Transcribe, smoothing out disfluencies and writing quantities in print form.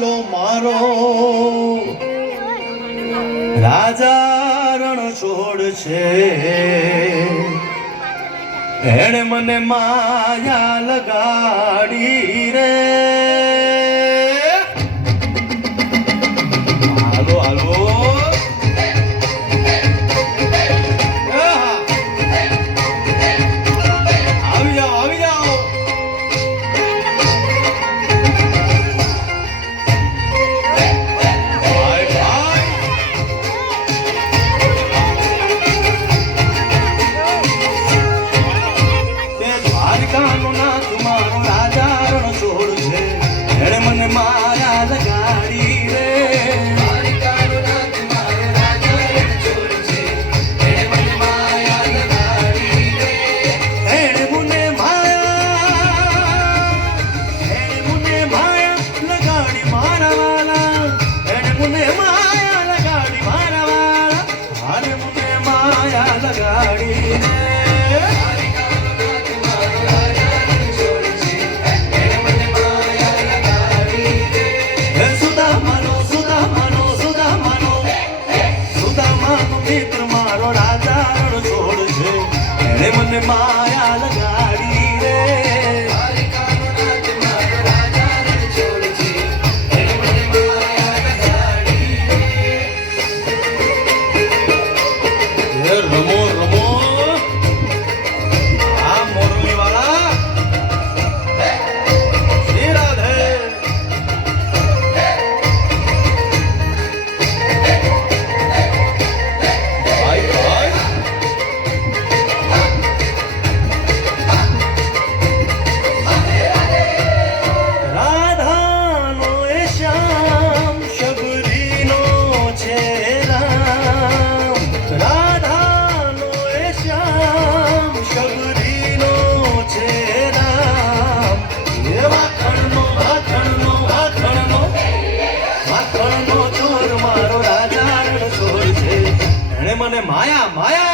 વાલો મારો રાજા રણ છોડ છે, એણે મને માયા લગાડી રે. હાલો હાલો આવી જાઓ આવી જાઓ. દ્વારકાનો નાથ મારો રાજા રણ છોડ છે, એણે મને માયા લગાડી રે. દ્વારકાનો નાથ મારો રાજા રણ છોડ છે, એણે મને માયા લગાડી રે. એણે મને માયા લગાડી મારા વાલા, એણે મને માયા લગાડી મારા વાલા, આને મને માયા લગાડી રે. મિત્ર મારો રાજા રણ છોડ છે, એણે મને માયા લગાડી રે. દ્વારકાનો નાથ મારો રાજા રણ છોડ છે, એણે મને માયા લગાડી રે. રમો રમો આ મોરલી વાળા શ્રી રાધે. મને માયા માયા